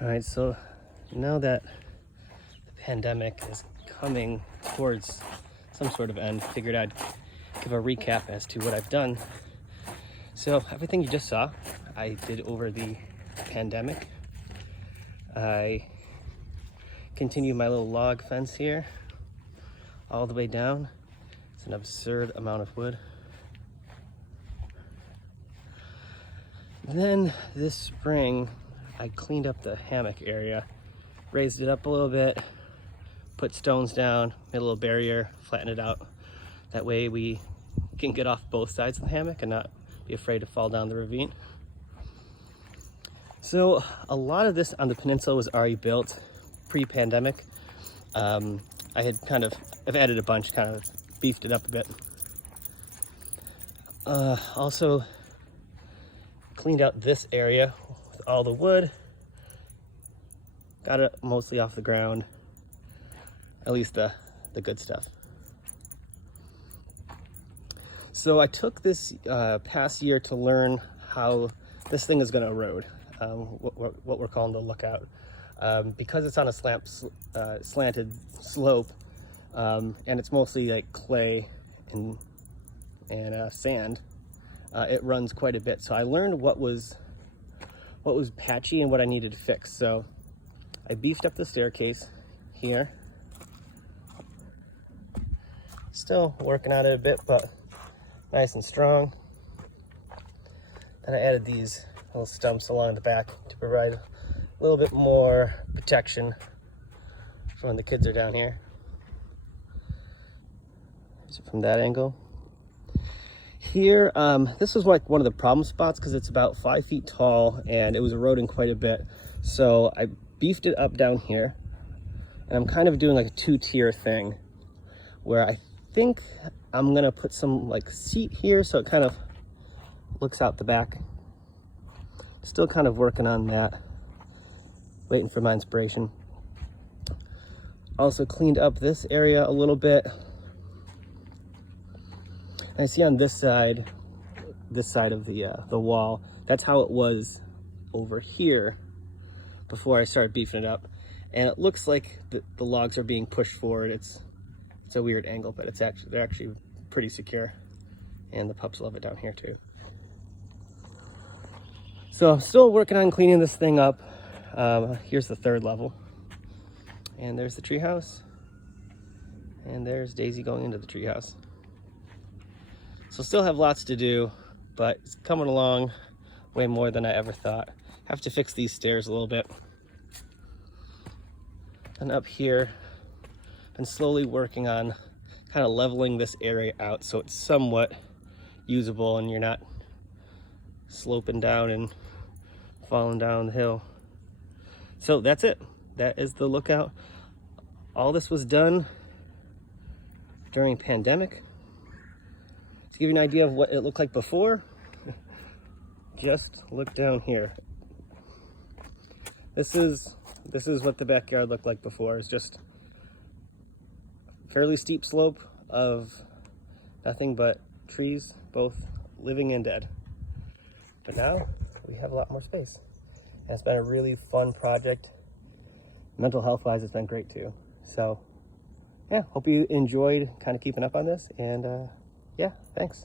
All right, so now that the pandemic is coming towards some sort of end, figured I'd give a recap as to what I've done. So everything you just saw, I did over the pandemic. I continued my little log fence here all the way down. It's an absurd amount of wood. Then this spring, I cleaned up the hammock area, raised it up a little bit, put stones down, made a little barrier, flattened it out. That way we can get off both sides of the hammock and not be afraid to fall down the ravine. So a lot of this on the peninsula was already built pre-pandemic. I've added a bunch, kind of beefed it up a bit. Also cleaned out this area with all the wood. Got it mostly off the ground, at least the good stuff. So I took this past year to learn how this thing is going to erode, what we're calling the lookout. Because it's on a slanted slope, and it's mostly like clay and sand, it runs quite a bit. So I learned what was patchy and what I needed to fix. So I beefed up the staircase here. Still working on it a bit, but nice and strong. Then I added these little stumps along the back to provide a little bit more protection for when the kids are down here. So from that angle. Here, this was like one of the problem spots because it's about 5 feet tall and it was eroding quite a bit. So I beefed it up down here, and I'm kind of doing like a 2-tier thing where I think I'm gonna put some like seat here so it kind of looks out the back. Still kind of working on that, waiting for my inspiration. Also cleaned up this area a little bit. And I see on this side of the wall, that's how it was over here before I started beefing it up. And it looks like the logs are being pushed forward. It's a weird angle, but they're actually pretty secure. And the pups love it down here too. So I'm still working on cleaning this thing up. Here's the 3rd level. And there's the treehouse. And there's Daisy going into the treehouse. So still have lots to do, but it's coming along way more than I ever thought. Have to fix these stairs a little bit. And up here, been slowly working on kind of leveling this area out so it's somewhat usable and you're not sloping down and falling down the hill. So that's it. That is the lookout. All this was done during pandemic. To give you an idea of what it looked like before, just look down here. This is what the backyard looked like before. It's just a fairly steep slope of nothing but trees, both living and dead. But now we have a lot more space. And it's been a really fun project. Mental health wise, it's been great too. So yeah, hope you enjoyed kind of keeping up on this, and yeah, thanks.